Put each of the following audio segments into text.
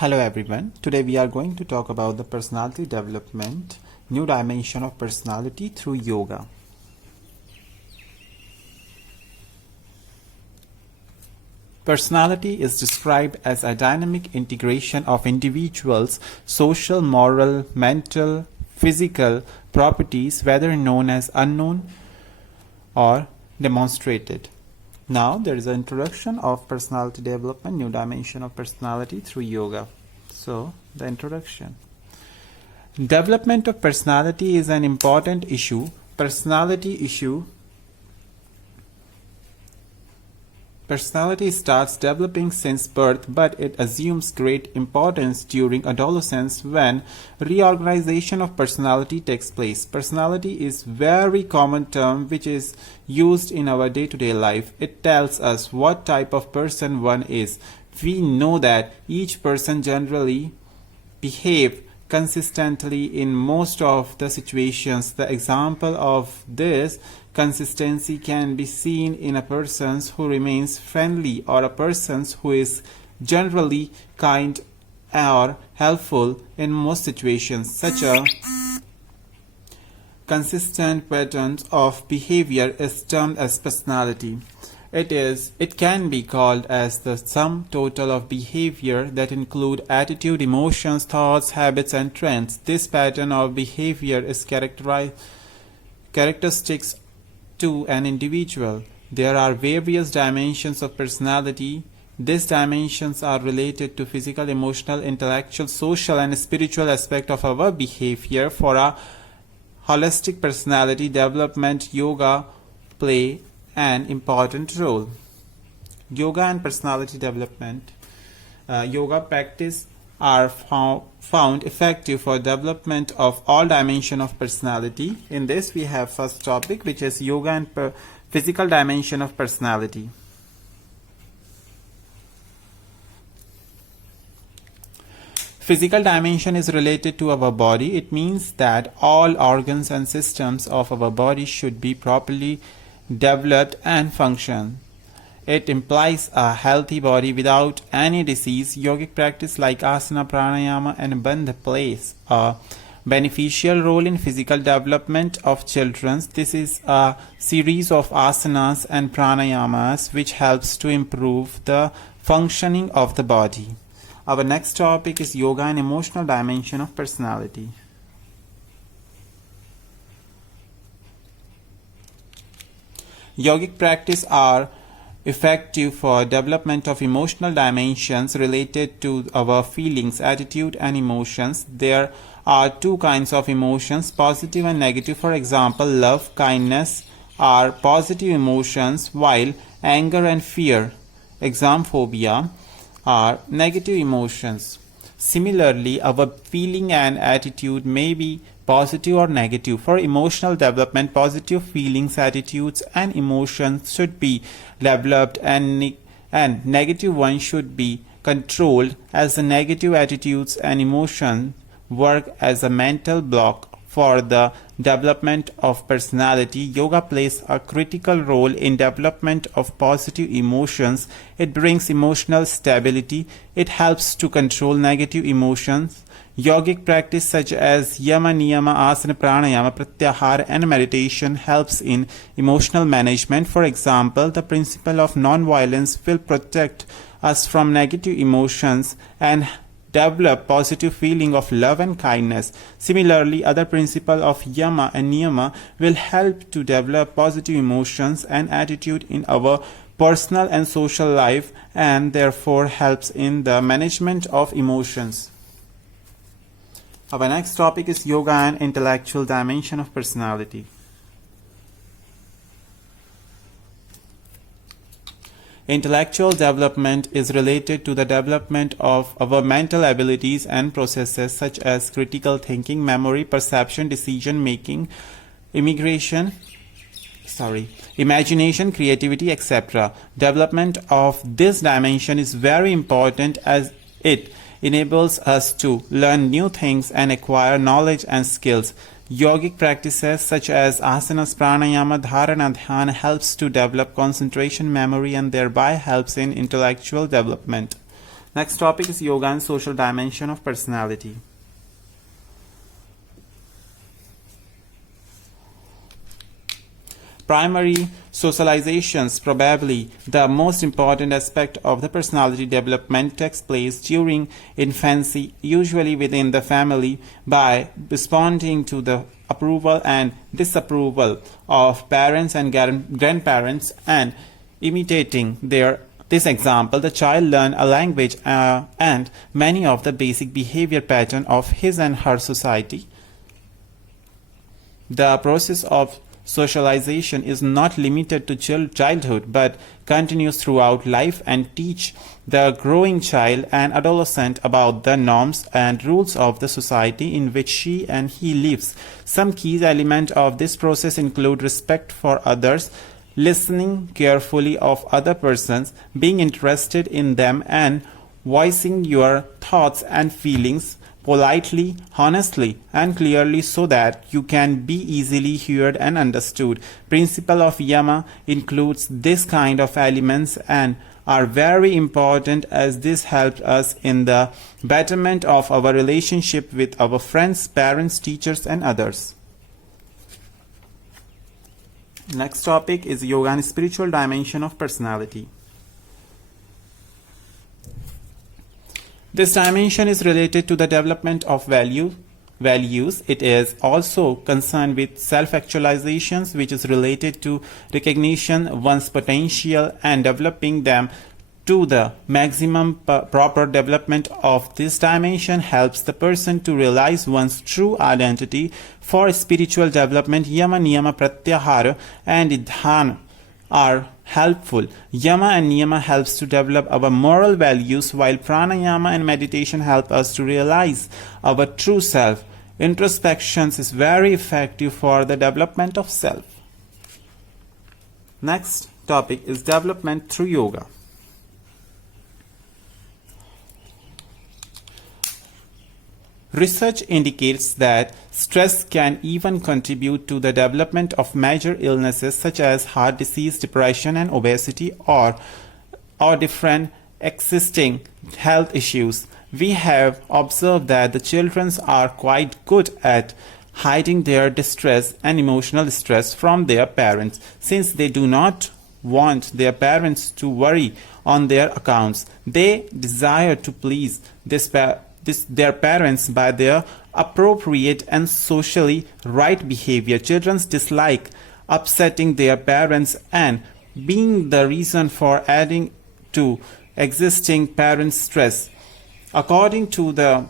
Hello everyone. Today we are going to talk about the personality development, new dimension of personality through yoga. Personality is described as a dynamic integration of individuals' social, moral, mental, physical properties, whether known as unknown or demonstrated. Now there is an introduction of personality development, new dimension of personality through yoga. So the introduction. Development of personality is an important issue. Personality starts developing since birth, but it assumes great importance during adolescence when reorganization of personality takes place. Personality is a very common term which is used in our day-to-day life. It tells us what type of person one is. We know that each person generally behave consistently in most of the situations. The example of this consistency can be seen in a person who remains friendly or a person who is generally kind or helpful in most situations. Such a consistent pattern of behavior is termed as personality. It can be called as the sum total of behavior that include attitude, emotions, thoughts, habits, and trends. This pattern of behavior is characteristics to an individual. There are various dimensions of personality. These dimensions are related to physical, emotional, intellectual, social, and spiritual aspect of our behavior. For a holistic personality development, yoga play an important role. Yoga and personality development. Yoga practice are found effective for development of all dimension of personality. In this we have first topic, which is yoga and physical dimension of personality. Physical dimension is related to our body. It means that all organs and systems of our body should be properly developed and function. It implies a healthy body without any disease. Yogic practice like asana, pranayama, and bandha plays a beneficial role in physical development of children. This is a series of asanas and pranayamas which helps to improve the functioning of the body. Our next topic is yoga and emotional dimension of personality. Yogic practice are effective for development of emotional dimensions related to our feelings, attitude, and emotions. There are two kinds of emotions, positive and negative. For example, love, kindness are positive emotions, while anger and fear, examphobia, are negative emotions. Similarly, our feeling and attitude may be positive or negative. For emotional development, positive feelings, attitudes, and emotions should be developed, and negative ones should be controlled, as the negative attitudes and emotions work as a mental block for the development of personality. Yoga plays a critical role in development of positive emotions. It brings emotional stability. It helps to control negative emotions. Yogic practice such as yama, niyama, asana, pranayama, pratyahara, and meditation helps in emotional management. For example, the principle of non-violence will protect us from negative emotions and develop positive feeling of love and kindness. Similarly, other principle of yama and niyama will help to develop positive emotions and attitude in our personal and social life, and therefore helps in the management of emotions. Our next topic is yoga and intellectual dimension of personality. Intellectual development is related to the development of our mental abilities and processes such as critical thinking, memory, perception, decision making, imagination, creativity, etc. Development of this dimension is very important as it enables us to learn new things and acquire knowledge and skills. Yogic practices such as asanas, pranayama, dharana, dhyana helps to develop concentration, memory, and thereby helps in intellectual development. Next topic is yoga and social dimension of personality. Primary socializations, probably the most important aspect of the personality development, takes place during infancy, usually within the family, by responding to the approval and disapproval of parents and grandparents and imitating this example. The child learns a language and many of the basic behavior pattern of his and her society. The process of socialization is not limited to childhood but continues throughout life and teach the growing child and adolescent about the norms and rules of the society in which she and he lives. Some key elements of this process include respect for others, listening carefully of other persons, being interested in them, and voicing your thoughts and feelings politely, honestly, and clearly so that you can be easily heard and understood. Principle of Yama includes this kind of elements and are very important as this helps us in the betterment of our relationship with our friends, parents, teachers, and others. Next topic is yoga and spiritual dimension of personality. This dimension is related to the development of values. It is also concerned with self-actualizations, which is related to recognition one's potential and developing them to the maximum. Proper development of this dimension helps the person to realize one's true identity. For spiritual development, yama, niyama, pratyahara, and dhyana are helpful. Yama and niyama helps to develop our moral values, while pranayama and meditation help us to realize our true self. Introspection is very effective for the development of self. Next topic is development through yoga. Research indicates that stress can even contribute to the development of major illnesses such as heart disease, depression, and obesity, or different existing health issues. We have observed that the children are quite good at hiding their distress and emotional stress from their parents, since they do not want their parents to worry on their accounts. They desire to please their parents by their appropriate and socially right behavior. Children dislike upsetting their parents and being the reason for adding to existing parents' stress. According to the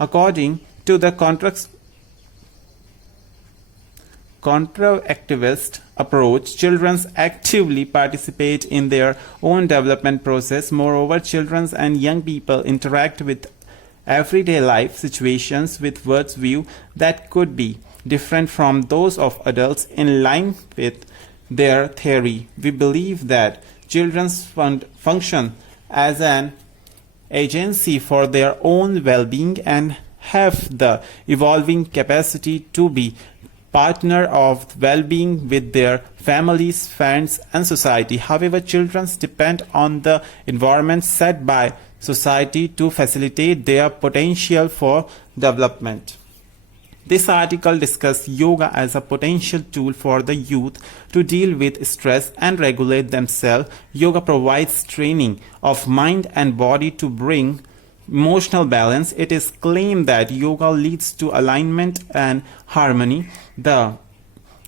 contractivist approach, children actively participate in their own development process. Moreover, children and young people interact with everyday life situations with worldview that could be different from those of adults. In line with their theory, we believe that children function as an agency for their own well-being and have the evolving capacity to be partner of well-being with their families, friends, and society. However, children depend on the environment set by society to facilitate their potential for development. This article discusses yoga as a potential tool for the youth to deal with stress and regulate themselves. Yoga provides training of mind and body to bring emotional balance. It is claimed that yoga leads to alignment and harmony. The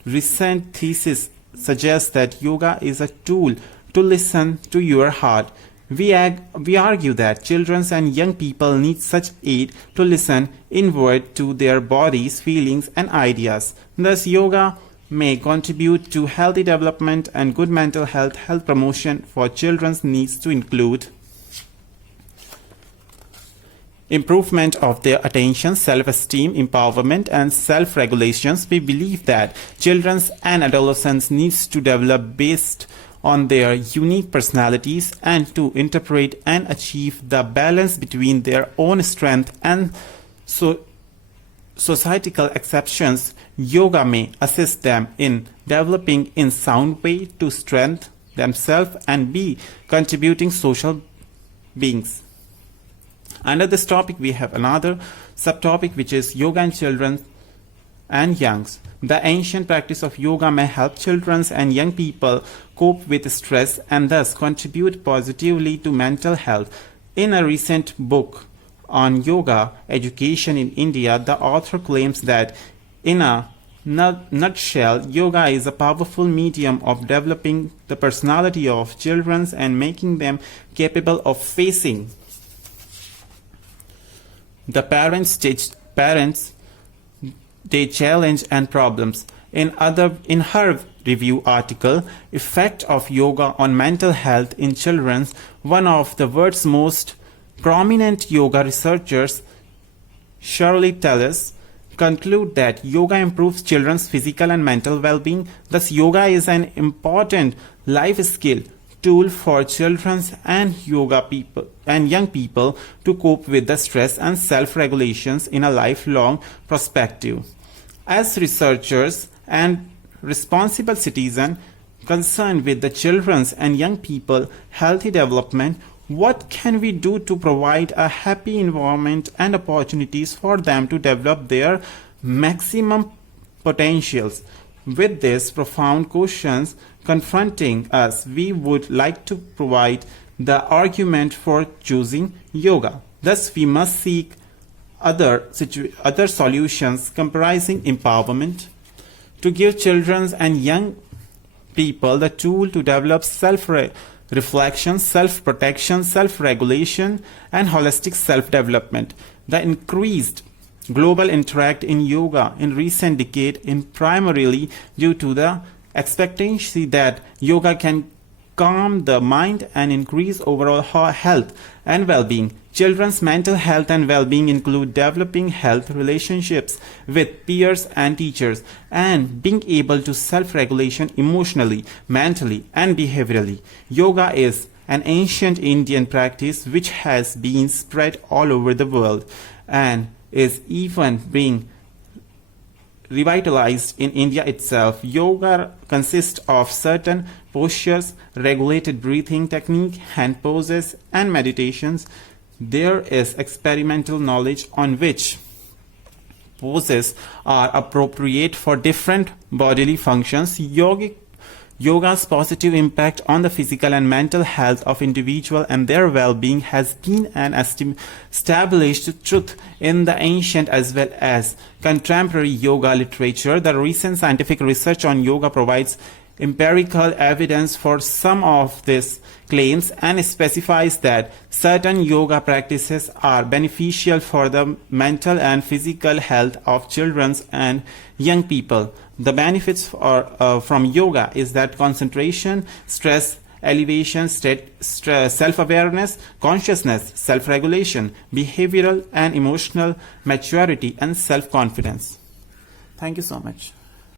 recent thesis suggests that yoga is a tool to listen to your heart. We argue that children and young people need such aid to listen inward to their bodies, feelings, and ideas. Thus, yoga may contribute to healthy development and good mental health. Health promotion for children needs to include improvement of their attention, self-esteem, empowerment, and self-regulations. We believe that children and adolescents needs to develop based on their unique personalities and to interpret and achieve the balance between their own strength and societal exceptions. Yoga may assist them in developing in sound way to strengthen themselves and be contributing social beings. Under this topic, we have another subtopic, which is yoga in children and youngs. The ancient practice of yoga may help children and young people cope with stress and thus contribute positively to mental health. In a recent book on yoga education in India, the author claims that in a nutshell, yoga is a powerful medium of developing the personality of children and making them capable of facing the parents' day challenge and problems. In her review article, Effect of Yoga on Mental Health in Children, one of the world's most prominent yoga researchers, Shirley Tellis, conclude that yoga improves children's physical and mental well-being. Thus, yoga is an important life skill tool for children and young people to cope with the stress and self-regulations in a lifelong perspective. As researchers and responsible citizens concerned with the children's and young people healthy development, what can we do to provide a happy environment and opportunities for them to develop their maximum potentials? With these profound questions confronting us, we would like to provide the argument for choosing yoga. Thus, we must seek other solutions comprising empowerment to give children and young people the tool to develop self-reflection, self-protection, self-regulation, and holistic self-development. The increased global interest in yoga in recent decades is primarily due to the expectancy that yoga can calm the mind and increase overall health and well-being. Children's mental health and well-being include developing health relationships with peers and teachers and being able to self-regulation emotionally, mentally, and behaviorally. Yoga is an ancient Indian practice which has been spread all over the world and is even being revitalized in India itself. Yoga consists of certain postures, regulated breathing technique, hand poses, and meditations. There is experimental knowledge on which poses are appropriate for different bodily functions. Yoga's positive impact on the physical and mental health of individuals and their well-being has been an established truth in the ancient as well as contemporary yoga literature. The recent scientific research on yoga provides empirical evidence for some of these claims and specifies that certain yoga practices are beneficial for the mental and physical health of children and young people. The benefits from yoga is that concentration, stress, elevation, self-awareness, consciousness, self-regulation, behavioral and emotional maturity, and self-confidence. Thank you so much.